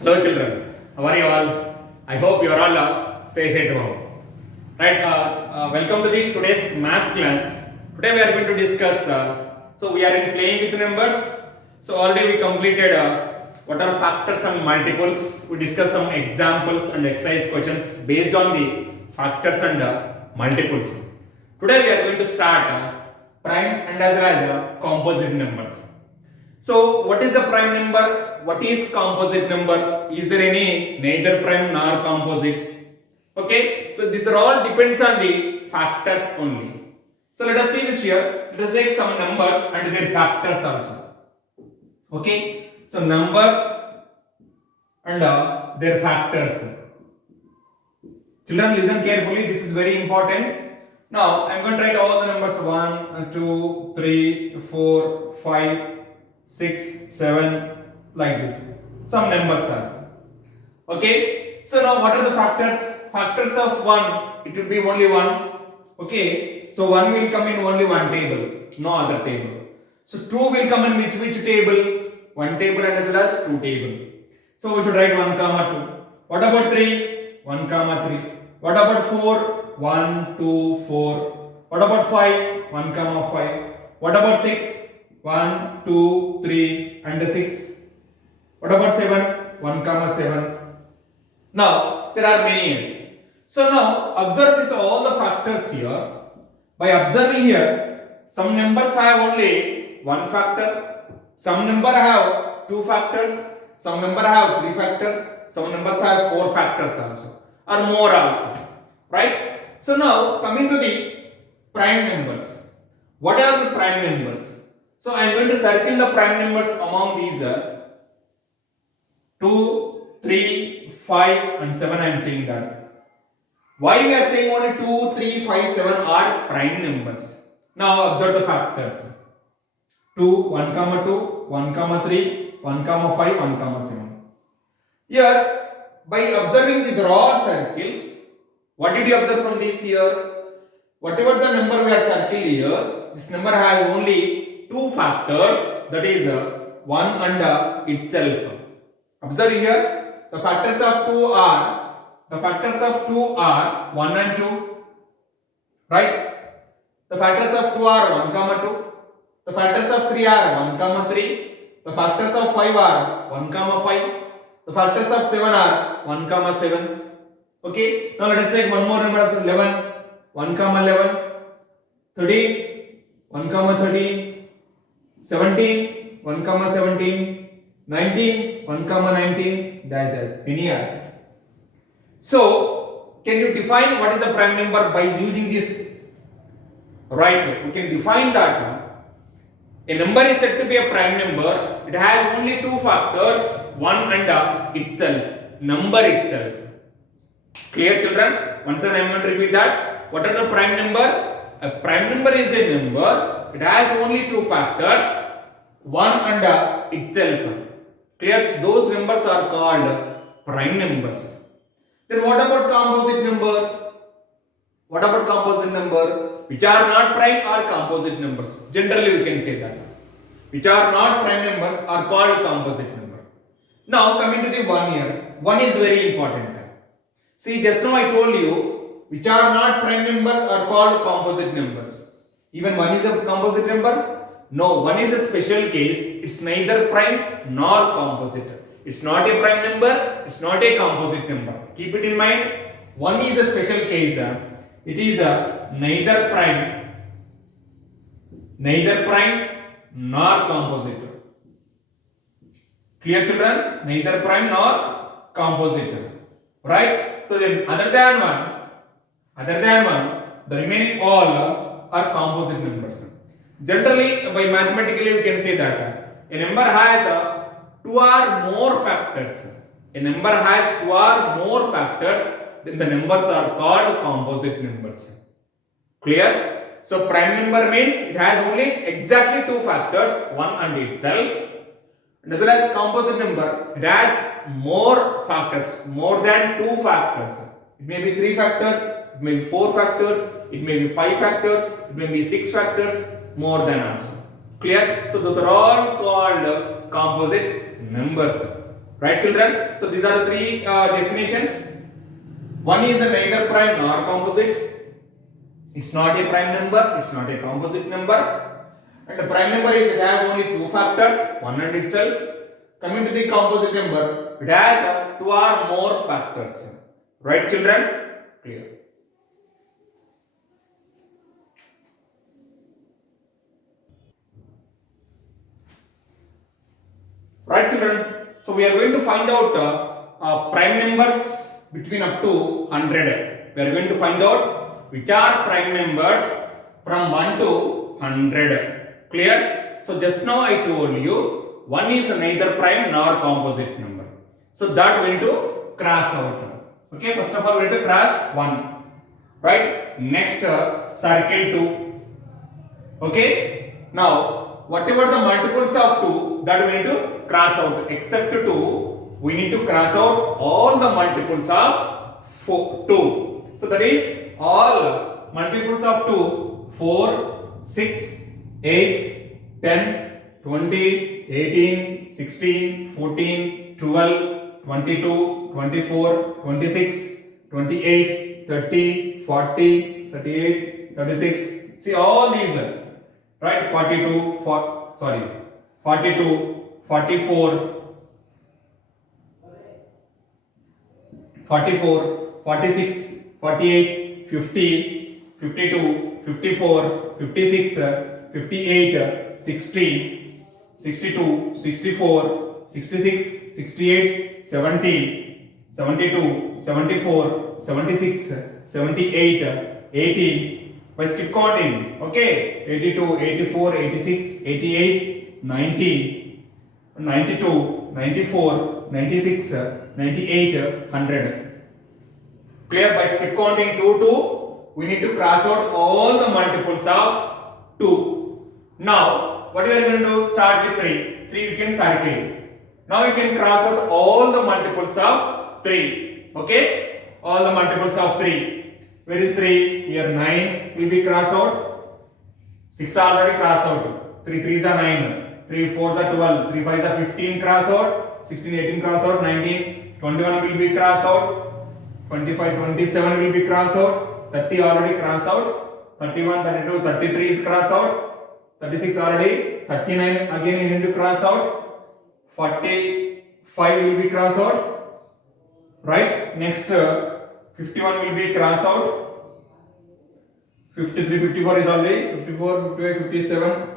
Hello children, how are you all? I hope you are all safe at home. Right, welcome to the today's maths class. Today we are going to discuss, so we are in playing with numbers. So already we completed what are factors and multiples. We discussed some examples and exercise questions based on the factors and multiples. Today we are going to start prime and as well as composite numbers. So what is the prime number? What is composite number? Is there any neither prime nor composite? Okay, so these are all depends on the factors only. So let us see this here. Let us take some numbers and their factors also. Okay, so numbers and their factors. Children, listen carefully. This is very important. Now I am going to write all the numbers 1, 2, 3, 4, 5, 6, 7, like this. Some numbers are. Okay. So now what are the factors? Factors of 1, it will be only 1. Okay. So 1 will come in only one table, no other table. So 2 will come in which table? One table and as well as two table. So we should write 1 comma 2. What about 3? 1 comma 3. What about 4? 1, 2, 4. What about 5? 1 comma 5. What about 6? 1, 2, 3 and 6. What about 7? 1 comma 7. Now there are many. So now observe this all the factors here. By observing here, some numbers have only one factor, some number have two factors, some number have three factors, some numbers have four factors also or more also. Right? So now coming to the prime numbers. What are the prime numbers? So I am going to circle the prime numbers among these 2, 3, 5 and 7. I am saying that. Why we are saying only 2, 3, 5, 7 are prime numbers? Now observe the factors. 2, 1 comma 2, 1 comma 3, 1 comma 5, 1 comma 7. Here by observing these raw circles, what did you observe from this here? Whatever the number we are circling here, this number has only two factors, that is 1 and itself. Observe here, the factors of 2 are 1 and 2, right? The factors of 2 are 1 comma 2. The factors of 3 are 1 comma 3. The factors of 5 are 1 comma 5. The factors of 7 are 1 comma 7. Okay, now let us take one more number, 11, 1 comma 11, 13, 1 comma 13, 17, 1 comma 17, 19, 1 comma 19, dash. Any are. So, can you define what is the prime number by using this? Right, we can define that a number is said to be a prime number. It has only two factors, one and itself, number itself. Clear children? Once again I am going to repeat that. What are the prime number? A prime number is a number. It has only two factors, one and itself. Clear? Those numbers are called prime numbers. Then what about composite number? What about composite number? Which are not prime or composite numbers. Generally we can say that. Which are not prime numbers are called composite number. Now coming to the 1 here. 1 is very important. See, just now I told you, which are not prime numbers are called composite numbers. Even 1 is a composite number? No, 1 is a special case. It's neither prime nor composite. It's not a prime number, it's not a composite number. Keep it in mind. 1 is a special case. It is neither prime nor composite. Clear children? Neither prime nor composite. Right? So then other than one, the remaining all are composite numbers. Generally, by mathematically we can say that a number has two or more factors. A number has two or more factors, then the numbers are called composite numbers. Clear? So prime number means it has only exactly two factors, one and itself. And as well as composite number, it has more factors, more than two factors. It may be three factors, it may be four factors, it may be five factors, it may be six factors, more than also. Clear? So those are all called composite numbers. Right, children? So these are the three definitions. One is a neither prime nor composite. It's not a prime number, it's not a composite number. And the prime number is it has only two factors, one and itself. Coming to the composite number, it has two or more factors. Right, children? Clear. Right, children? So we are going to find out prime numbers between up to 100. We are going to find out which are prime numbers from 1 to 100. Clear? So just now I told you one is neither prime nor composite number. So that we are going to cross out. Okay, first of all we are going to cross 1. Right? Next circle 2. Okay? Now whatever the multiples of 2, that we need to cross out. Except 2, we need to cross out all the multiples of 2. So that is all multiples of 2, 4, 6, 8, 10, 20, 18, 16, 14, 12, 22, 24, 26, 28, 30, 40, 38, 36. See all these, right? 42, 42, 44, 44, 46, 48, 50, 52, 54, 56, 58, 60, 62, 64, 66, 68, 70, 72, 74, 76, 78, 80. By skip counting, okay, 82, 84, 86, 88, 90, 92, 94, 96, 98, 100. Clear? By skip counting 2 to, we need to cross out all the multiples of 2. Now, what we are going to do? Start with 3. 3 we can circle. Now you can cross out all the multiples of 3. Okay? All the multiples of 3. Where is 3? Here 9 will be crossed out. 6 already crossed out. 3 3s are 9. 3 4s are 12. 3 5s are 15 crossed out. 16 18 crossed out. 19 21 will be crossed out. 25 27 will be crossed out. 30 already crossed out. 31 32 33 is crossed out. 36 already. 39 again you need to cross out. 45 will be crossed out. Right? Next 51 will be crossed out. 53, 54 is already. 54, 58, 57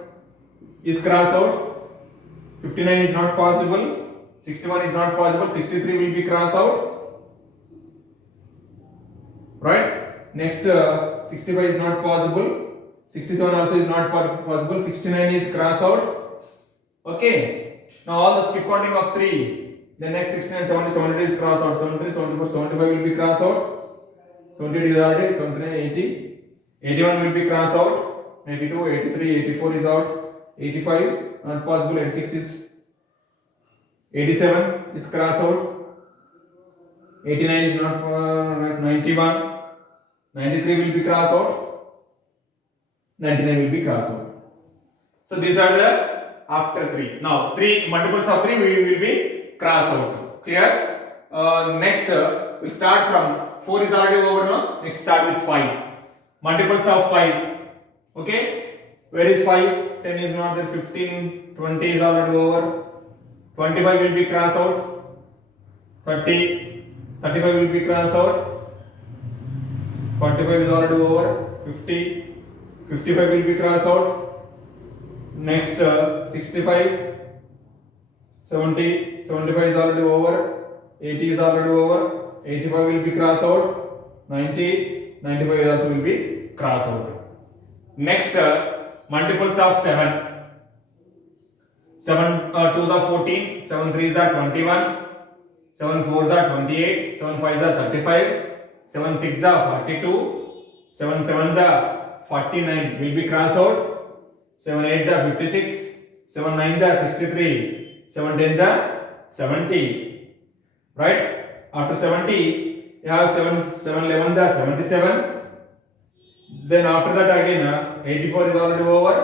is crossed out. 59 is not possible. 61 is not possible. 63 will be crossed out. Right? Next 65 is not possible. 67 also is not possible. 69 is crossed out. Okay. Now all the skip counting of 3. The next 69, 70, 72 is crossed out. 73, 74, 75 will be crossed out. 78 is already. 79, 80. 81 will be crossed out. 82, 83, 84 is out. 85 not possible. 86 is. 87 is crossed out. 89 is not. 91. 93 will be crossed out. 99 will be crossed out. So these are the after 3. Now 3 multiples of 3 we will be crossed out. Clear? Next we'll start from 4 is already over now. Next start with 5. Multiples of 5. Okay? Where is 5? 10 is not there. 15, 20 is already over. 25 will be crossed out. 30, 35 will be crossed out. 45 is already over. 50, 55 will be crossed out. Next 65, 70, 75 is already over. 80 is already over. 85 will be crossed out. 90, 95 also will be crossed out. Next multiples of 7. 7 2s are 14, 7 3s are 21, 7 4s are 28, 7 5s are 35, 7 6s are 42, 7 7s are 49 will be crossed out. 7 8s are 56, 7 9s are 63, 7 10s are 70. Right? After 70, you have 7 11s are 77. Then after that again 84 is already over.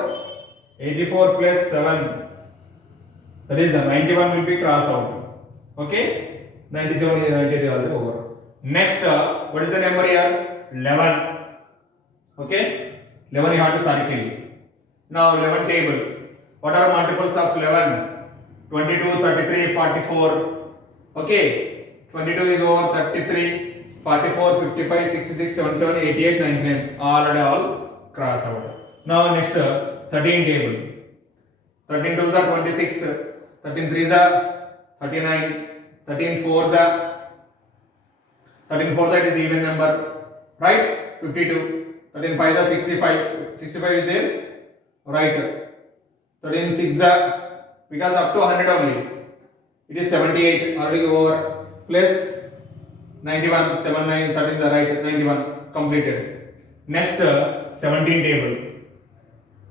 84 plus 7, that is 91 will be crossed out. Okay, 97 is 98 already over. Next, what is the number here? 11. Okay, 11 you have to circle. Now 11 table. What are multiples of 11? 22, 33, 44. Okay, 22 is over 33, 44, 55, 66, 77, 88, 99. All cross out. Now next, 13 table. 13 2s are 26, 13 3s are 39, 13 4s are 13 4s that is even number, right? 52. 13 5s are 65. 65 is there, right? 13 6s are, because up to 100 only, it is 78 already over, plus 91, 7 9 13 is the right, 91 completed. Next, 17 table.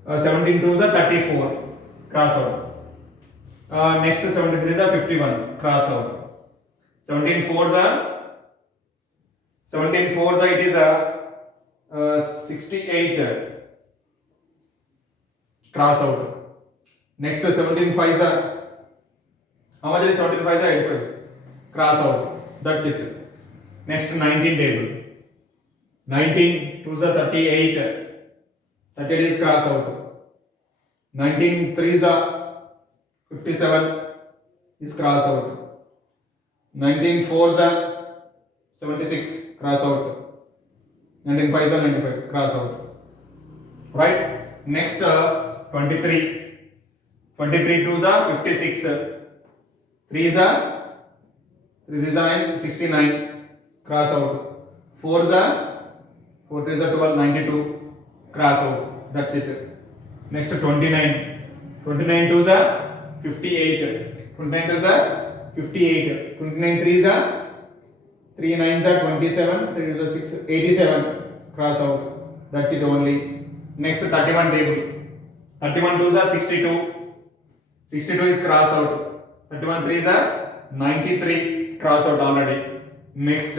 17 2s are 34, cross out. Next 73 is a 51, cross out. 17 4s are it is a 68, cross out. Next 17 5s are, how much is 17 5s are 85, cross out. That's it. Next 19 table. 19 2s are 38, 38 is cross out. 19 3s are 57 is cross out. 19 4s are 76, cross out. 19 5s are 95, cross out. Right? Next, 23. 23 2s are 56. 3s are 9, 69, cross out. 4s are 4 3s are 12, 92, cross out. That's it. Next 29. 29 2s are 58. 29 2s are 58. 29 3s are 3 9s are 27. 3 2s are 6, 87, cross out. That's it only. Next 31 table. 31 2s are 62. 62 is cross out. 31 3s are 93, cross out already. Next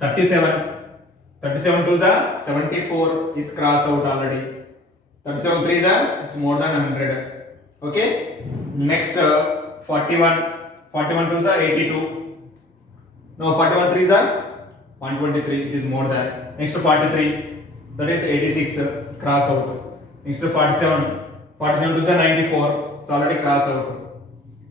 37. 37 2s are 74 is cross out already. 37 3s are, it's more than 100. Okay. Next, 41. 41 2s are 82. Now 41 3s are 123, it is more than. Next 43, that is 86, cross out. Next 47. 47 2s are 94, it's already cross out.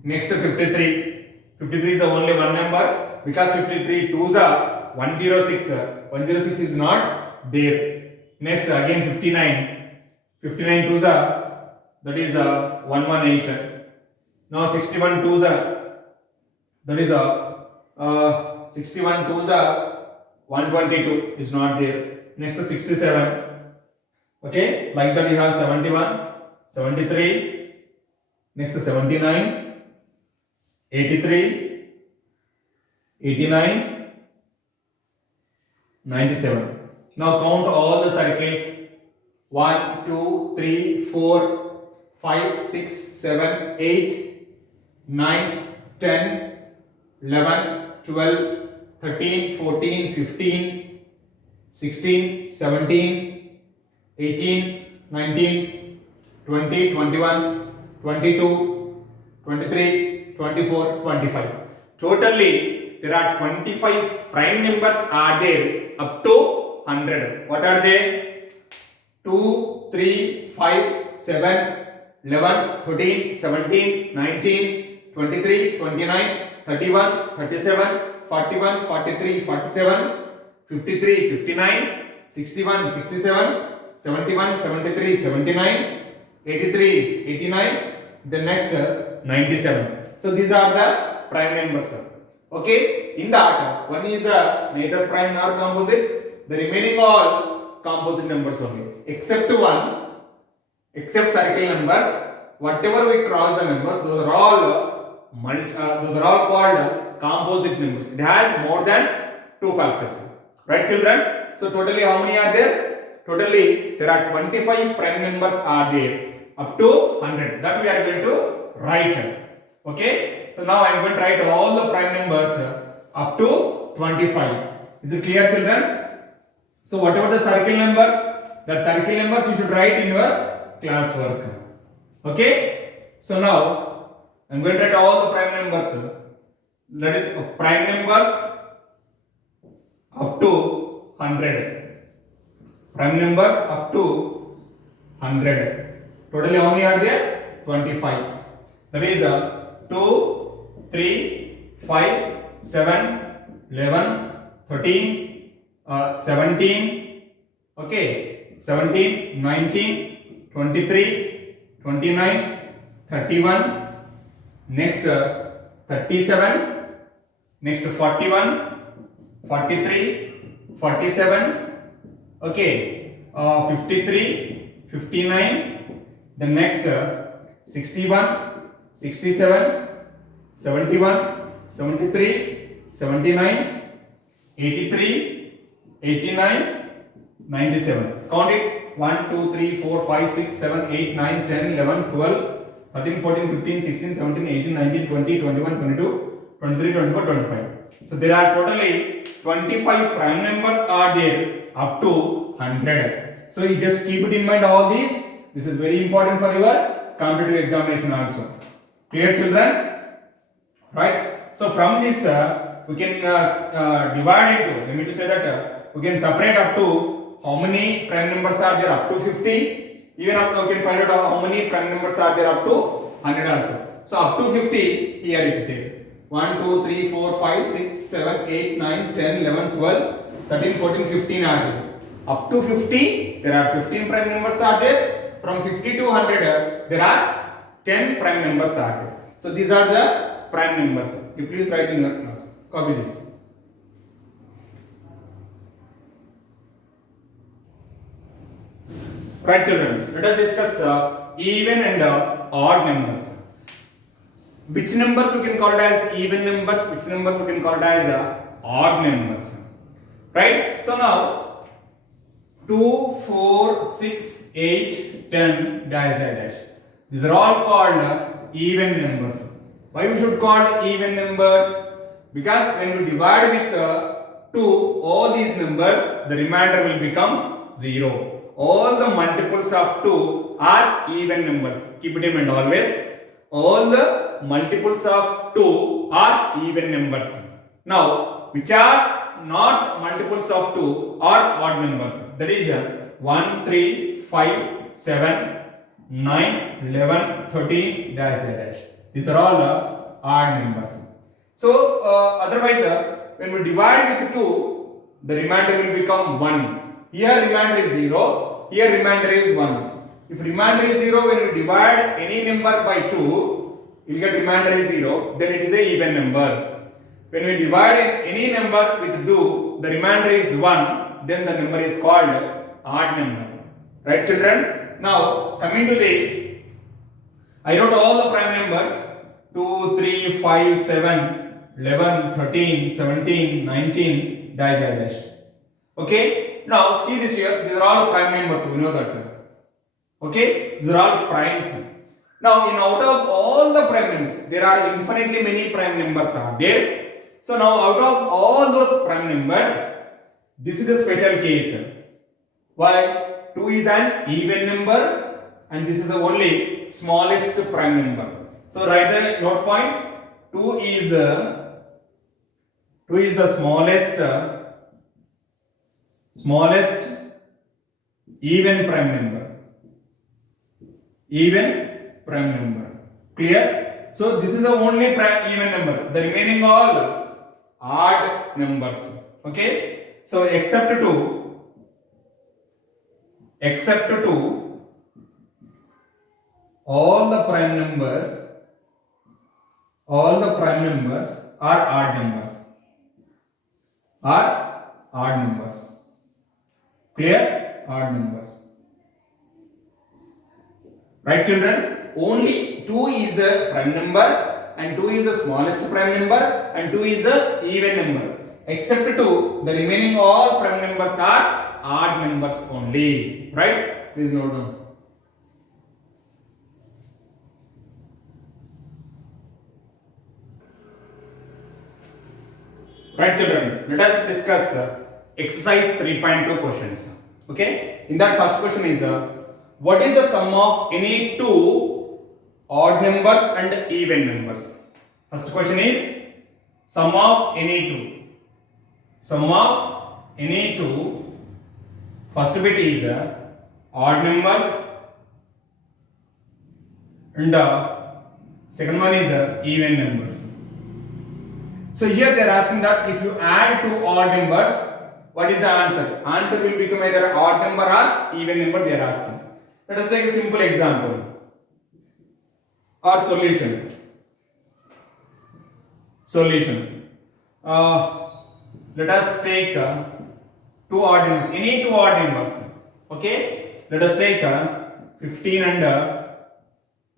Next 53. 53 is the only one number, because 53 2s are 106. 106 is not there. Next again 59. 59 2s are, that is 118. Now 61 2s are, that is 61 2s are 122, is not there. Next 67. Okay, like that you have 71, 73, next 79, 83, 89, 97. Now count all the circles. 1 2 3 4 5 6 7 8 9 10 11 12 13 14 15 16 17 18 19 20 21 22 23 24 25. Totally there are 25 prime numbers are there up to 100. What are they? 2, 3, 5, 7, 11, 13, 17, 19, 23, 29, 31, 37, 41, 43, 47, 53, 59, 61, 67, 71, 73, 79, 83, 89, the next 97. So these are the prime numbers. Okay, in that one is neither prime nor composite, the remaining all composite numbers only, except one, except circle numbers. Whatever we cross the numbers, those are all called composite numbers. It has more than 2 factors, right children? So totally how many are there? Totally there are 25 prime numbers are there up to 100. That we are going to write. Okay, so now I am going to write all the prime numbers up to 25. Is it clear children? So whatever the circle numbers you should write in your class work. Okay, so now I am going to write all the prime numbers that is prime numbers up to 100. Prime numbers up to 100. Totally how many are there? 25. That is 2, 3, 5, 7, 11, 13, 17, okay, 17, 19, 23, 29, 31, next 37, next 41, 43, 47, okay, 53, 59, the next 61, 67, 71, 73, 79, 83, 89, 97. Count it. 1, 2, 3, 4, 5, 6, 7, 8, 9, 10, 11, 12, 13, 14, 15, 16, 17, 18, 19, 20, 21, 22, 23, 24, 25. So there are totally 25 prime numbers are there up to 100. So you just keep it in mind all these. This is very important for your competitive examination also. Clear, children? Right? So from this we can divide into, let me to say that we can separate up to how many prime numbers are there up to 50. Even up to we can find out how many prime numbers are there up to 100 also. So up to 50 here it is there. 1, 2, 3, 4, 5, 6, 7, 8, 9, 10, 11, 12, 13, 14, 15 are there. Up to 50 there are 15 prime numbers are there. From 50 to 100 there are 10 prime numbers are there. So these are the prime numbers. You please write in your class. Copy this. Right, children, let us discuss even and odd numbers. Which numbers we can call it as even numbers, which numbers we can call it as odd numbers. Right? So now 2, 4, 6, 8, 10, dash, dash, dash. These are all called even numbers. Why we should call even numbers? Because when we divide with 2, all these numbers, the remainder will become 0. All the multiples of 2 are even numbers. Keep it in mind always. All the multiples of 2 are even numbers. Now, which are not multiples of 2 are odd numbers. That is 1, 3, 5, 7, 9, 11, 13, dash, dash, dash. These are all odd numbers. So, otherwise, when we divide with 2, the remainder will become 1. Here remainder is 0, here remainder is 1. If remainder is 0, when we divide any number by 2, you will get remainder is 0, then it is a even number. When we divide any number with 2, the remainder is 1, then the number is called odd number. Right, children? Now, coming to the, I wrote all the prime numbers 2, 3, 5, 7, 11, 13, 17, 19, dash, dash, dash. Okay? Now, see this here, these are all prime numbers, we know that. Okay? These are all primes. Now, in out of all the prime numbers, there are infinitely many prime numbers are there. So, now out of all those prime numbers, this is a special case. Why? 2 is an even number and this is the only smallest prime number. So, write the note point. 2 is the smallest even prime number. Even prime number. Clear? So this is the only prime even number. The remaining all odd numbers. Okay? So except 2, all the prime numbers are odd numbers. Clear? Odd numbers. Right, children? Only 2 is a prime number and 2 is the smallest prime number and 2 is the even number. Except 2, the remaining all prime numbers are odd numbers only. Right? Please note down. Right, children? Let us discuss exercise 3.2 questions. Okay? In that first question is what is the sum of any two odd numbers and even numbers? First question is Sum of any two. Sum of any two. First bit is odd numbers, and second one is even numbers. So here they are asking that if you add two odd numbers, what is the answer? Answer will become either odd number or even number they are asking. Let us take a simple example or solution. Solution. Let us take two odd numbers. Any two odd numbers. Okay. Let us take 15 and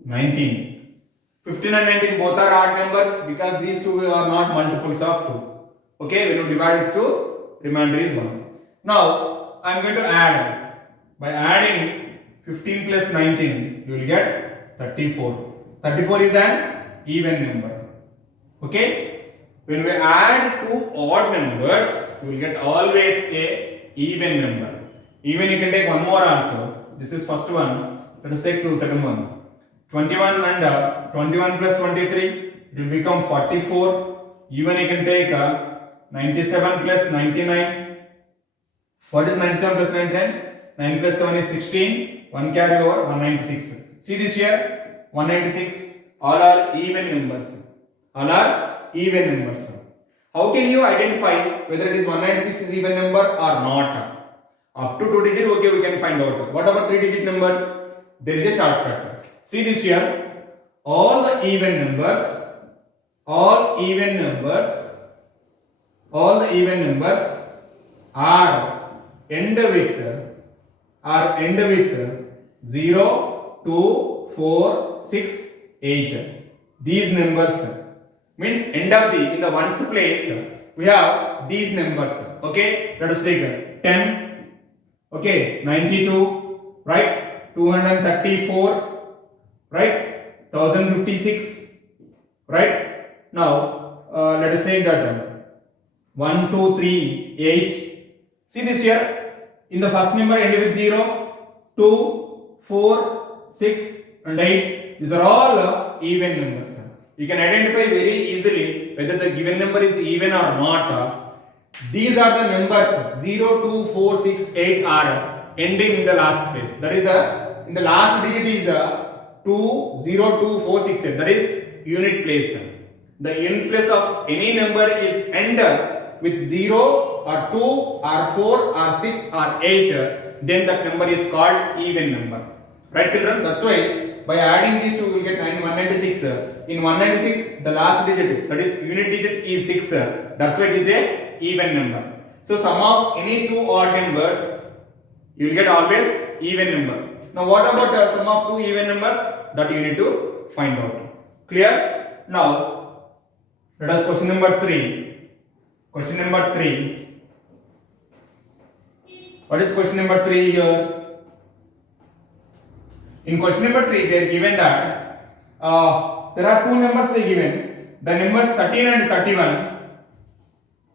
19. 15 and 19 both are odd numbers because these two are not multiples of 2. Okay. When you divide with 2, remainder is 1. Now I am going to add. By adding 15 plus 19, you will get 34. 34 is an even number. Okay. When we add two odd numbers, you will get always a even number. Even you can take one more also. This is first one. Let us take second one. 21 and 21 plus 23, it will become 44. Even you can take 97 plus 99. What is 97 plus 99? 9 plus 7 is 16. 1 carry over, 196. See this here? 196. All are even numbers. All are even numbers. How can you identify whether it is 196 is even number or not? Up to 2 digit, okay, we can find out. What about 3 digit numbers? There is a shortcut. See this here. All the even numbers are end with 0, 2, 4, 6, 8. These numbers means end of in the ones place we have these numbers. Okay, let us take 10. Okay, 92, right? 234, right? 1056, right? Now let us take that 1, 2, 3, 8. See this here. In the first number end with 0, 2, 4, 6 and 8. These are all even numbers. You can identify very easily whether the given number is even or not. These are the numbers 0, 2, 4, 6, 8 are ending in the last place. That is in the last digit is 2, 0, 2, 4, 6, 8. That is unit place. The unit place of any number is end with 0 or 2 or 4 or 6 or 8. Then that number is called even number. Right children? That's why by adding these two we will get 196. In 196 the last digit, that is unit digit, is 6. That's why it is a even number. So sum of any two odd numbers, you will get always even number. Now what about sum of two even numbers? That you need to find out. Clear? Now let us question number 3. Question number 3. What is question number 3 here? In question number 3, they are given that there are two numbers they given. The numbers 13 and 31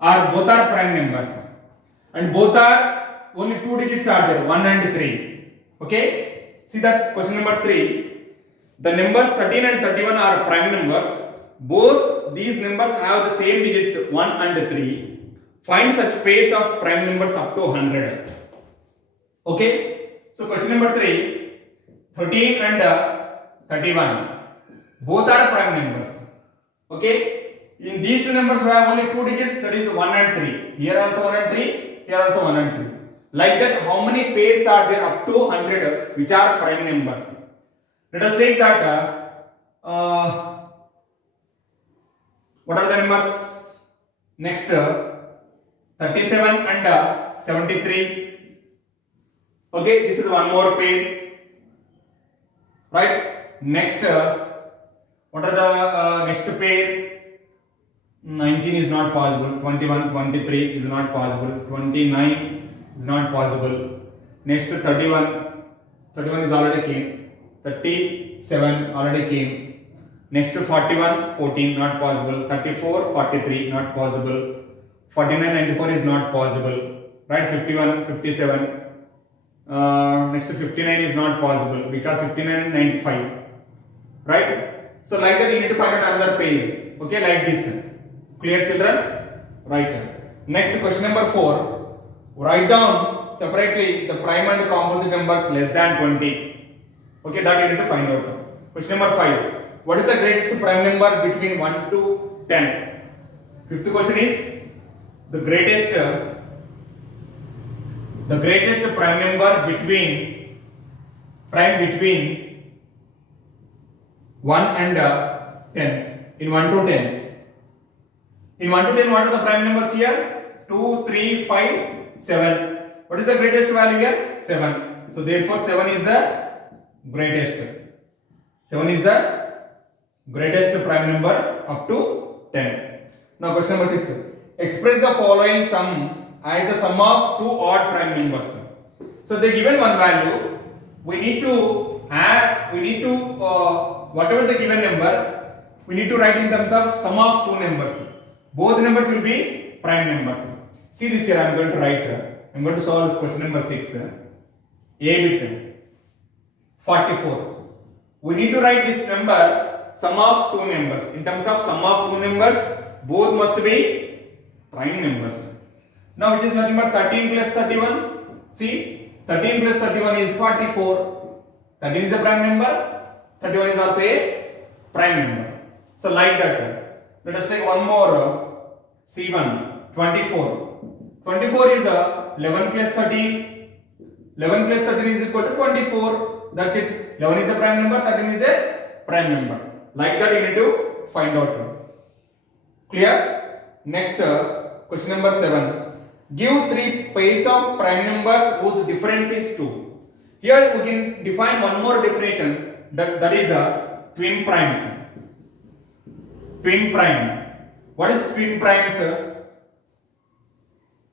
are both are prime numbers, and both are only two digits are there, 1 and 3. Okay? See that question number 3. The numbers 13 and 31 are prime numbers. Both these numbers have the same digits 1 and 3. Find such pairs of prime numbers up to 100. Okay? So question number 3. 13 and 31 both are prime numbers. Okay, in these two numbers we have only two digits, that is 1 and 3. Here also 1 and 3, here also 1 and 3. Like that, how many pairs are there up to 100 which are prime numbers? Let us take that what are the numbers? Next 37 and 73. Okay, this is one more pair. Right? Next, what are the next pair? 19 is not possible. 21, 23 is not possible. 29 is not possible. Next, 31. 31 is already came. 37 already came. Next, 41, 14 not possible. 34, 43 not possible. 49, 94 is not possible. Right? 51, 57. Next 59 is not possible because 59 and 95, right? So like that you need to find out another pair. Okay, like this. Clear, children? Right. Next, question number 4. Write down separately the prime and composite numbers less than 20. Okay, that you need to find out. Question number 5. What is the greatest prime number between 1 to 10? Fifth question is the greatest prime number between 1 and 10. In 1 to 10. In 1 to 10, what are the prime numbers here? 2, 3, 5, 7. What is the greatest value here? 7. So therefore 7 is the greatest. 7 is the greatest prime number up to 10. Now question number 6. Express the following sum as the sum of two odd prime numbers. So they given one value. We need to add, whatever the given number, we need to write in terms of sum of two numbers. Both numbers will be prime numbers. See this here, I am going to write, I am going to solve question number 6. A bit 44. We need to write this number sum of two numbers. In terms of sum of two numbers, both must be prime numbers. Now which is nothing but 13 plus 31. See, 13 plus 31 is 44. 13 is a prime number. 31 is also a prime number. So like that, let us take one more C1, 24. 24 is 11 plus 13. 11 plus 13 is equal to 24. That's it. 11 is a prime number, 13 is a prime number. Like that you need to find out. Clear? Next, question number 7. Give 3 pairs of prime numbers whose difference is 2. Here we can define one more definition, that is twin primes. Twin prime. What is twin primes?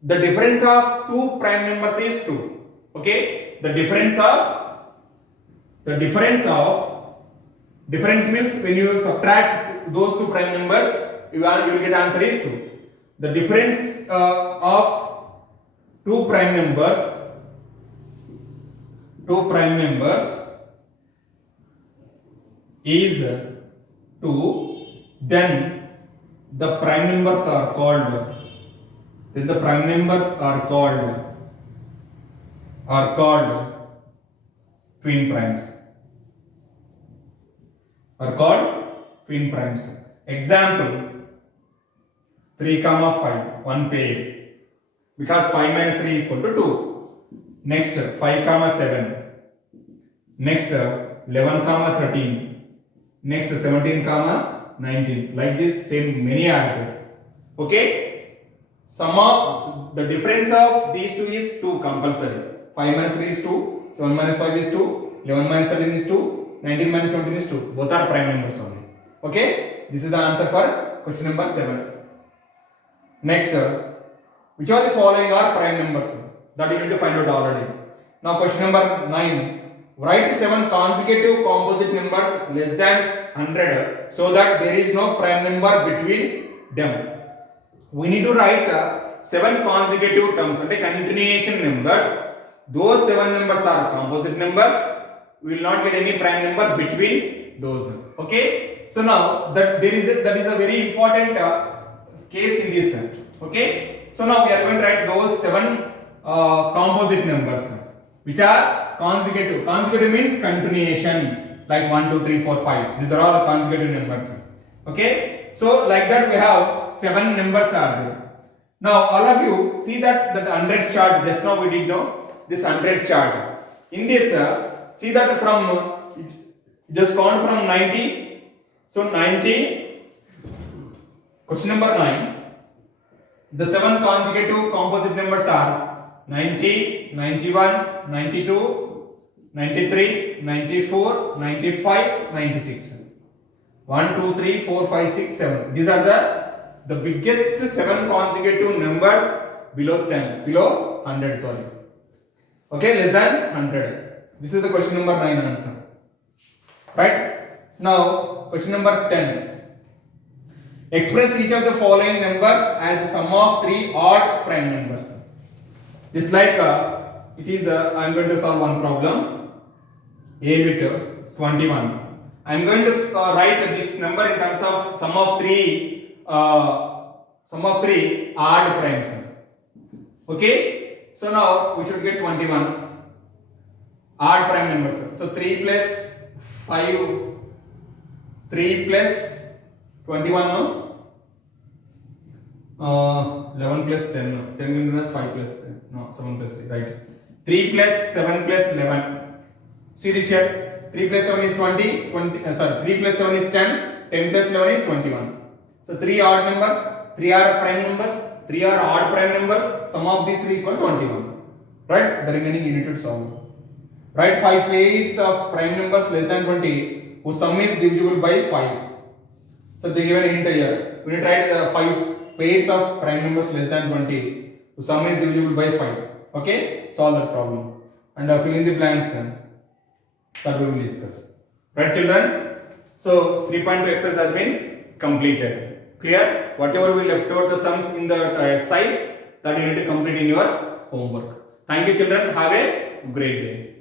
The difference of two prime numbers is 2. Okay? The difference means when you subtract those two prime numbers, you will get answer is 2. The difference of two prime numbers is 2, then the prime numbers are called twin primes. Example, 3, 5, one pair. Because 5 minus 3 equal to 2. Next, 5, 7. Next, 11, 13. Next, 17, 19. Like this, same many are there. Okay? Sum of the difference of these two is 2 compulsory. 5 minus 3 is 2. 7 minus 5 is 2. 11 minus 13 is 2. 19 minus 17 is 2. Both are prime numbers only. Okay? This is the answer for question number 7. Next, which of the following are prime numbers? That you need to find out already. Now question number 9. Write 7 consecutive composite numbers less than 100 so that there is no prime number between them. We need to write 7 consecutive terms, continuation numbers. Those 7 numbers are composite numbers. We will not get any prime number between those. Okay? So now that is a very important case in this. Okay? So now we are going to write those 7 composite numbers which are consecutive. Consecutive means continuation, like 1, 2, 3, 4, 5. These are all consecutive numbers. Okay? So like that we have 7 numbers are there. Now all of you see that 100 chart, just now we did know this 100 chart. In this, see that from, just count from 90. So 90, question number 9. The 7 consecutive composite numbers are 90, 91, 92, 93, 94, 95, 96. 1, 2, 3, 4, 5, 6, 7. These are the biggest 7 consecutive numbers below 10, below 100, sorry. Okay, less than 100. This is the question number 9 answer. Right? Now, question number 10. Express each of the following numbers as the sum of 3 odd prime numbers. Just like it is, I am going to solve one problem. A bit 21. I am going to write this number in terms of sum of 3 Sum of 3 odd primes. Okay, so now we should get 21 odd prime numbers. So 3 plus 5, 3 plus 21, no? 11 plus 10, no? 10 plus 5 plus 10, no, 7 plus 3, right? 3 plus 7 plus 11. See this here, 3 plus 7 is 20, 3 plus 7 is 10, 10 plus 11 is 21. So 3 odd numbers, 3 are prime numbers, 3 are odd prime numbers, sum of these 3 equal 21. Right? The remaining you need to solve. Write 5 pairs of prime numbers less than 20 whose sum is divisible by 5. So they give an hint here. We need to write 5 pairs of prime numbers less than 20 whose sum is divisible by 5. Okay? Solve that problem. And fill in the blanks that we will discuss. Right, children? So 3.2 exercise has been completed. Clear? Whatever we left out the sums in the exercise, that you need to complete in your homework. Thank you, children. Have a great day.